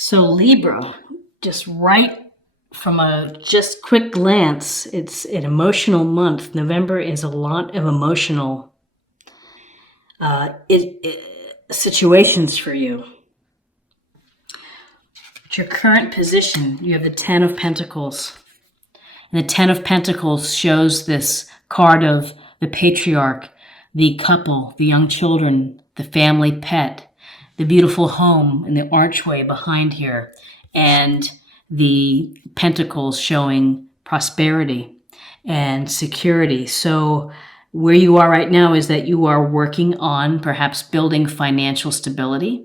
So Libra, just right from a just quick glance, it's an emotional month. November is a lot of emotional situations for you. At your current position, you have the Ten of Pentacles. And the Ten of Pentacles shows this card of the patriarch, the couple, the young children, the family pet, the beautiful home and the archway behind here, and the pentacles showing prosperity and security. So where you are right now is that you are working on perhaps building financial stability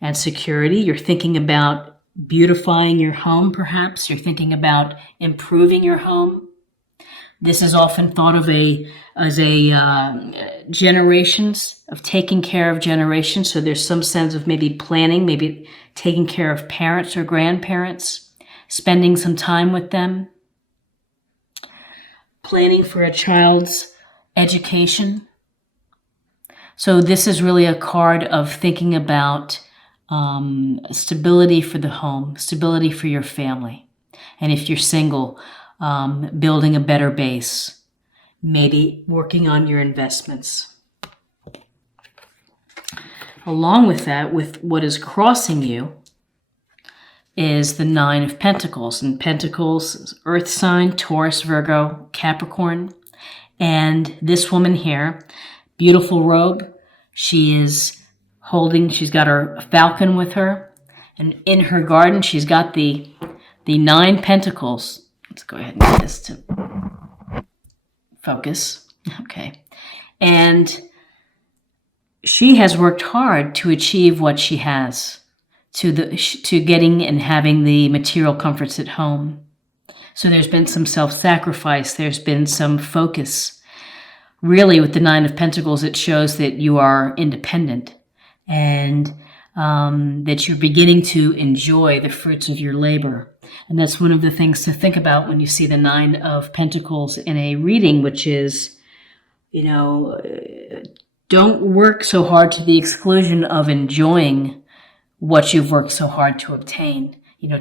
and security. You're thinking about beautifying your home, perhaps. You're thinking about improving your home. This is often thought of as generations, of taking care of generations. So there's some sense of maybe planning, maybe taking care of parents or grandparents, spending some time with them, planning for a child's education. So this is really a card of thinking about stability for the home, stability for your family. And if you're single, building a better base, maybe working on your investments. Along with that, with what is crossing you, is the Nine of Pentacles. And Pentacles is Earth sign, Taurus, Virgo, Capricorn. And this woman here, beautiful robe, she's got her falcon with her. And in her garden, she's got the Nine Pentacles. Let's go ahead and get this to focus. Okay. And she has worked hard to achieve what she has, to getting and having the material comforts at home. So there's been some self-sacrifice. There's been some focus. Really, with the Nine of Pentacles, it shows that you are independent and that you're beginning to enjoy the fruits of your labor. And that's one of the things to think about when you see the Nine of Pentacles in a reading, which is, don't work so hard to the exclusion of enjoying what you've worked so hard to obtain.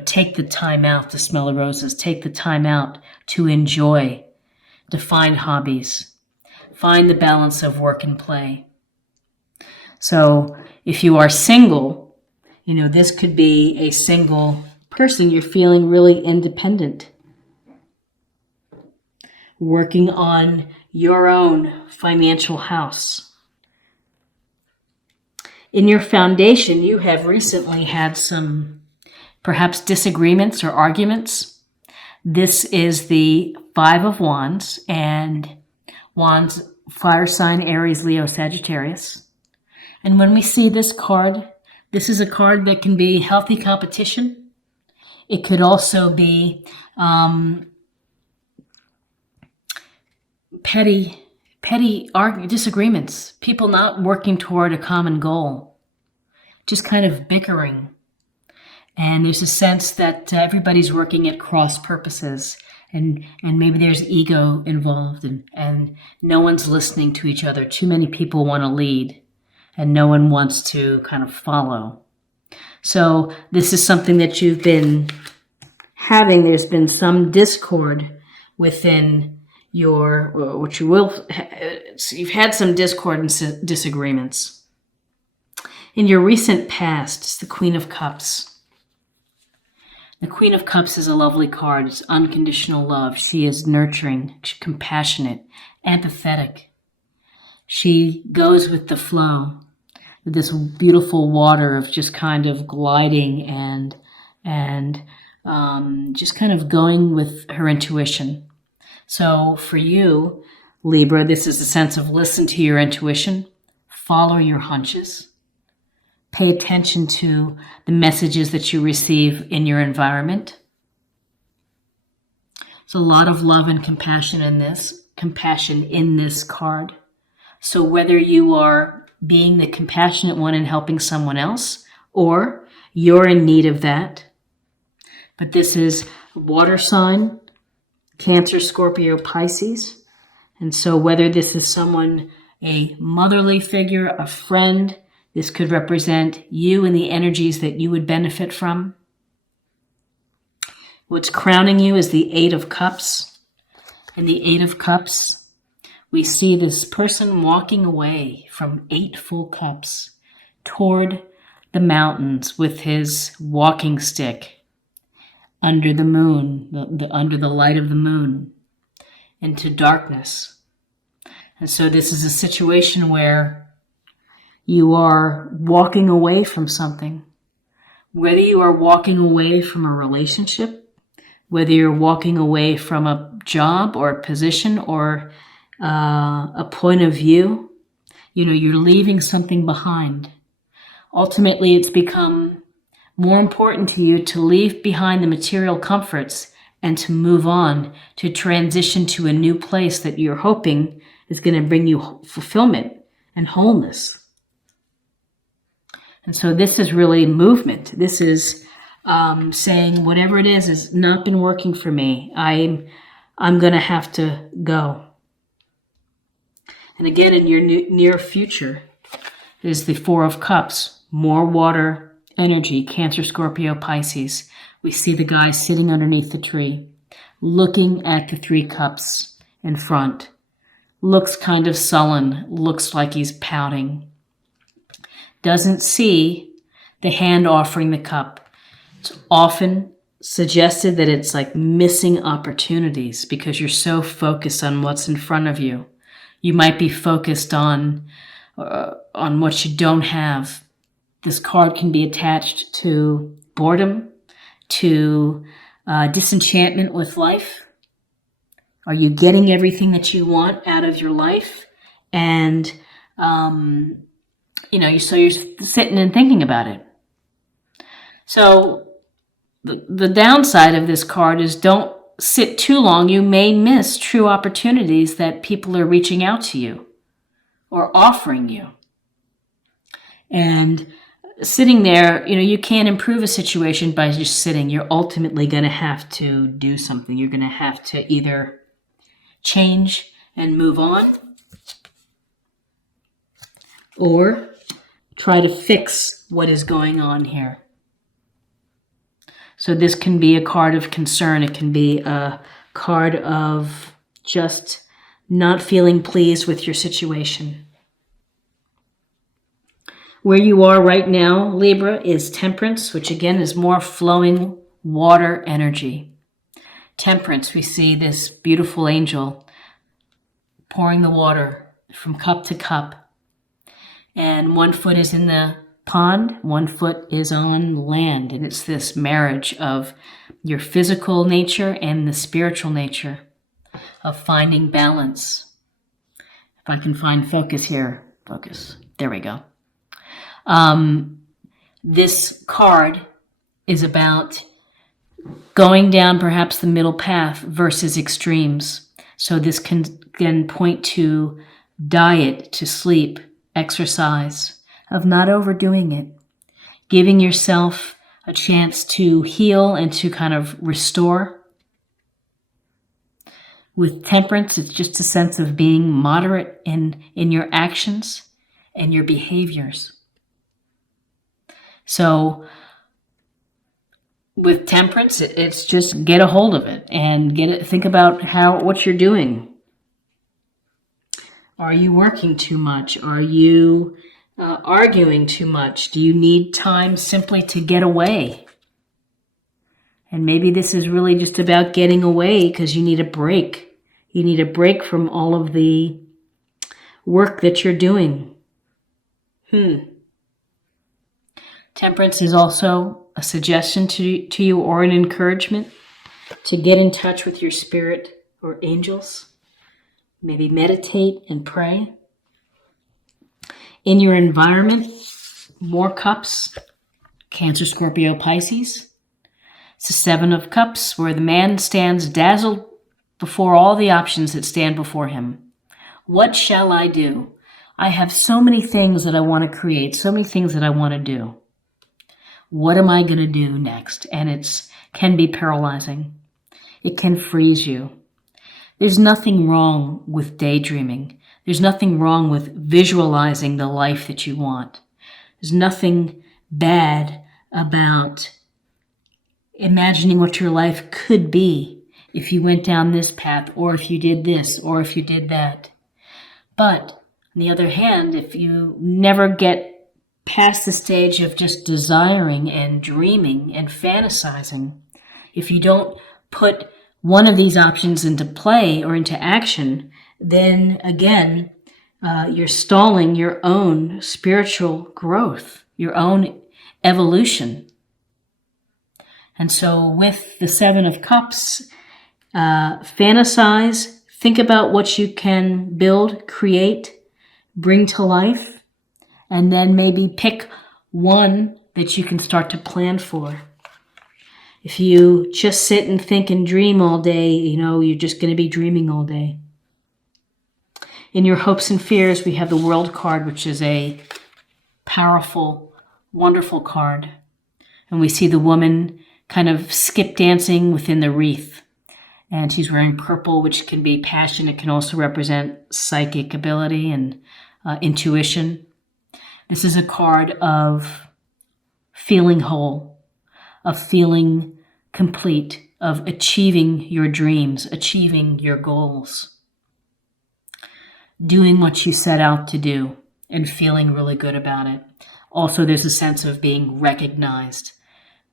Take the time out to smell the roses. Take the time out to enjoy, to find hobbies. Find the balance of work and play. So if you are single, this could be a single person. You're feeling really independent. Working on your own financial house. In your foundation, you have recently had some perhaps disagreements or arguments. This is the Five of Wands, and Wands, fire sign, Aries, Leo, Sagittarius. And when we see this card, this is a card that can be healthy competition. It could also be petty disagreements, people not working toward a common goal, just kind of bickering. And there's a sense that everybody's working at cross purposes, and maybe there's ego involved, and no one's listening to each other. Too many people want to lead, and no one wants to kind of follow. So this is something that you've been having. There's been some discord within you've had some discord and disagreements. In your recent past, it's the Queen of Cups. The Queen of Cups is a lovely card. It's unconditional love. She is nurturing, compassionate, empathetic. She goes with the flow, with this beautiful water of just kind of gliding and just kind of going with her intuition. So for you, Libra, this is a sense of listen to your intuition, follow your hunches, pay attention to the messages that you receive in your environment. There's a lot of love and compassion in this card. So whether you are being the compassionate one and helping someone else, or you're in need of that, but this is water sign, Cancer, Scorpio, Pisces. And so whether this is someone, a motherly figure, a friend, this could represent you and the energies that you would benefit from. What's crowning you is the Eight of Cups. And the Eight of Cups, we see this person walking away from 8 full cups toward the mountains with his walking stick under the moon, under the light of the moon, into darkness. And so this is a situation where you are walking away from something. Whether you are walking away from a relationship, whether you're walking away from a job or a position or a point of view, you're leaving something behind. Ultimately, it's become more important to you to leave behind the material comforts and to move on, to transition to a new place that you're hoping is going to bring you fulfillment and wholeness. And so this is really movement. This is saying whatever it is has not been working for me. I'm going to have to go. And again, in your near future is the Four of Cups, more water energy, Cancer, Scorpio, Pisces. We see the guy sitting underneath the tree, looking at the 3 cups in front. Looks kind of sullen, looks like he's pouting. Doesn't see the hand offering the cup. It's often suggested that it's like missing opportunities because you're so focused on what's in front of you. You might be focused on what you don't have. This card can be attached to boredom, to disenchantment with life. Are you getting everything that you want out of your life? And, so you're sitting and thinking about it. So the downside of this card is don't sit too long. You may miss true opportunities that people are reaching out to you or offering you. And sitting there, you can't improve a situation by just sitting. You're ultimately going to have to do something. You're going to have to either change and move on or try to fix what is going on here. So this can be a card of concern. It can be a card of just not feeling pleased with your situation. Where you are right now, Libra, is Temperance, which again is more flowing water energy. Temperance, we see this beautiful angel pouring the water from cup to cup. And 1 foot is in the pond, 1 foot is on land. And it's this marriage of your physical nature and the spiritual nature of finding balance. If I can find focus here, focus. There we go. This card is about going down perhaps the middle path versus extremes. So this can point to diet, to sleep, exercise, of not overdoing it, giving yourself a chance to heal and to kind of restore. With Temperance, it's just a sense of being moderate in your actions and your behaviors. So with Temperance, it's just get a hold of it and think about what you're doing. Are you working too much? Are you arguing too much? Do you need time simply to get away? And maybe this is really just about getting away because you need a break. You need a break from all of the work that you're doing. Temperance is also a suggestion to you or an encouragement to get in touch with your spirit or angels. Maybe meditate and pray. In your environment, more cups, Cancer, Scorpio, Pisces. It's the 7 of Cups where the man stands dazzled before all the options that stand before him. What shall I do? I have so many things that I want to create, so many things that I want to do. What am I going to do next? And it can be paralyzing. It can freeze you. There's nothing wrong with daydreaming. There's nothing wrong with visualizing the life that you want. There's nothing bad about imagining what your life could be if you went down this path, or if you did this, or if you did that. But on the other hand, if you never get past the stage of just desiring and dreaming and fantasizing, if you don't put one of these options into play or into action, then again, you're stalling your own spiritual growth, your own evolution. And so with the Seven of Cups, fantasize, think about what you can build, create, bring to life, and then maybe pick one that you can start to plan for. If you just sit and think and dream all day, you're just going to be dreaming all day. In your hopes and fears, we have the World card, which is a powerful, wonderful card. And we see the woman kind of skip dancing within the wreath. And she's wearing purple, which can be passion. It can also represent psychic ability and intuition. This is a card of feeling whole, of feeling complete, of achieving your dreams, achieving your goals, doing what you set out to do and feeling really good about it. Also, there's a sense of being recognized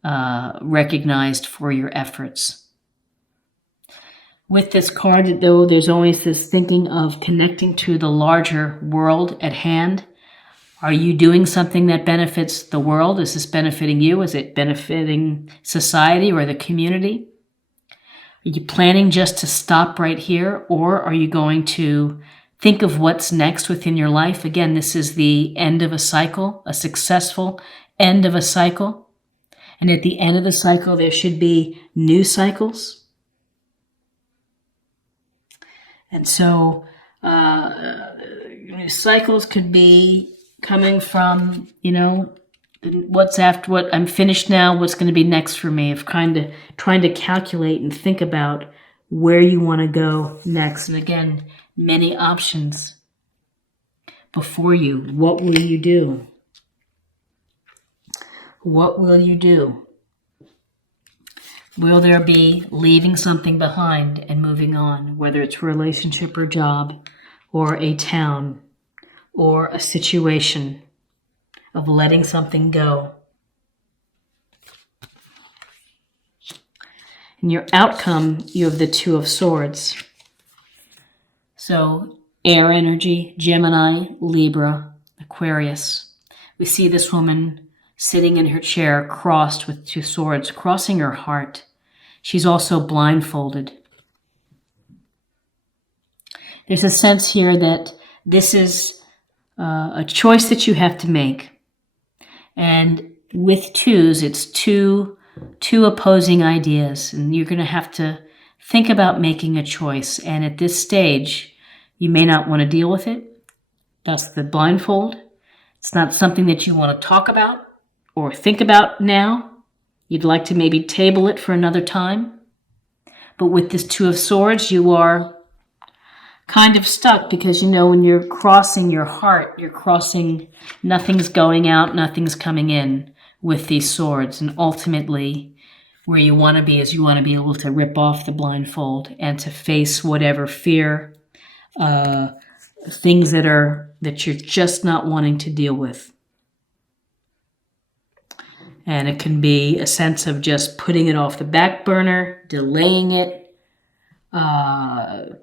for your efforts. With this card, though, there's always this thinking of connecting to the larger world at hand. Are you doing something that benefits the world? Is this benefiting you? Is it benefiting society or the community? Are you planning just to stop right here, or are you going to think of what's next within your life? Again, this is the end of a cycle, a successful end of a cycle. And at the end of the cycle, there should be new cycles. And so cycles could be coming from, what's after, what I'm finished now, what's going to be next for me, of kind of trying to calculate and think about where you want to go next. And again, many options before you. What will you do? What will you do? Will there be leaving something behind and moving on, whether it's a relationship or job or a town or a situation, of letting something go? In your outcome, you have the Two of Swords. So air energy, Gemini, Libra, Aquarius. We see this woman sitting in her chair crossed with two swords, crossing her heart. She's also blindfolded. There's a sense here that this is a choice that you have to make. And with twos, it's two opposing ideas, and you're going to have to think about making a choice. And at this stage, you may not want to deal with it. Thus the blindfold. It's not something that you want to talk about or think about now. You'd like to maybe table it for another time. But with this Two of Swords, you are kind of stuck, because when you're crossing your heart, you're crossing, nothing's going out, nothing's coming in with these swords. And ultimately, where you want to be is you want to be able to rip off the blindfold and to face whatever fear, things that you're just not wanting to deal with. And it can be a sense of just putting it off the back burner, delaying it,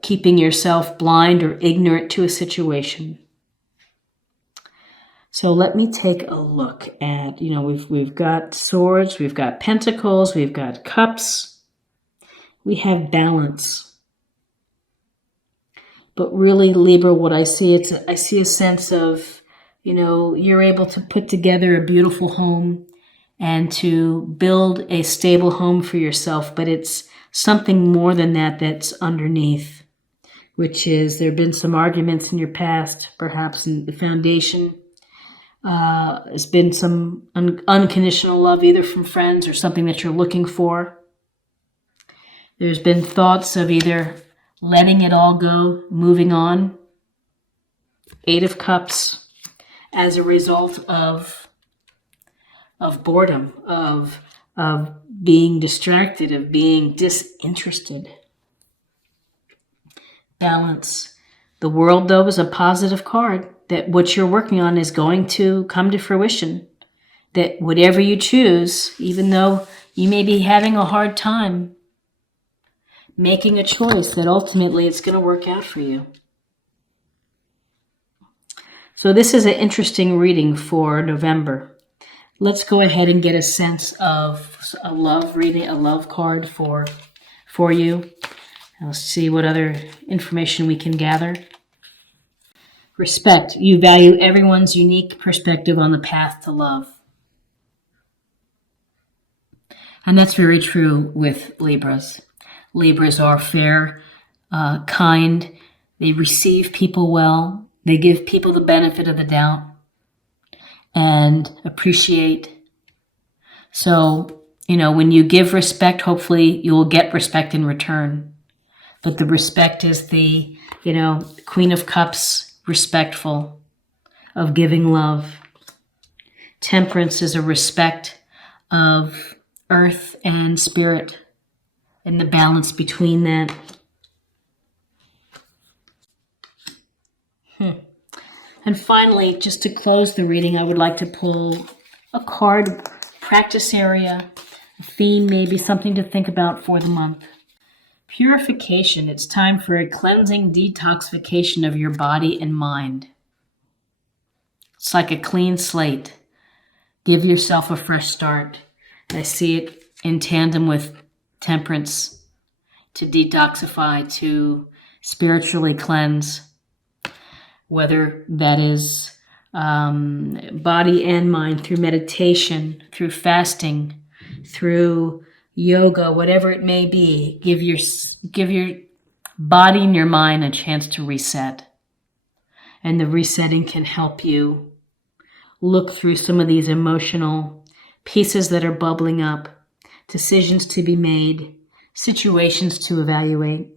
keeping yourself blind or ignorant to a situation. So let me take a look at, we've got swords, we've got pentacles, we've got cups, we have balance. But really, Libra, what I see, I see a sense of, you're able to put together a beautiful home and to build a stable home for yourself, but it's something more than that that's underneath, which is there have been some arguments in your past, perhaps in the foundation. There's been some unconditional love, either from friends or something that you're looking for. There's been thoughts of either letting it all go, moving on. Eight of Cups, as a result of boredom, of being distracted, of being disinterested. Balance. The world, though, is a positive card, that what you're working on is going to come to fruition. That whatever you choose, even though you may be having a hard time making a choice, that ultimately it's going to work out for you. So this is an interesting reading for November. Let's go ahead and get a sense of a love reading, a love card for you. Let's see what other information we can gather. Respect. You value everyone's unique perspective on the path to love. And that's very true with Libras. Libras are fair, kind. They receive people well. They give people the benefit of the doubt and appreciate. So, when you give respect, hopefully you will get respect in return. But the respect is the, Queen of Cups, respectful, of giving love. Temperance is a respect of earth and spirit, and the balance between that. And finally, just to close the reading, I would like to pull a card, practice area, a theme, maybe something to think about for the month. Purification. It's time for a cleansing detoxification of your body and mind. It's like a clean slate. Give yourself a fresh start. And I see it in tandem with temperance, to detoxify, to spiritually cleanse, whether that is body and mind, through meditation, through fasting, through yoga, whatever it may be. Give your body and your mind a chance to reset. And the resetting can help you look through some of these emotional pieces that are bubbling up, decisions to be made, situations to evaluate.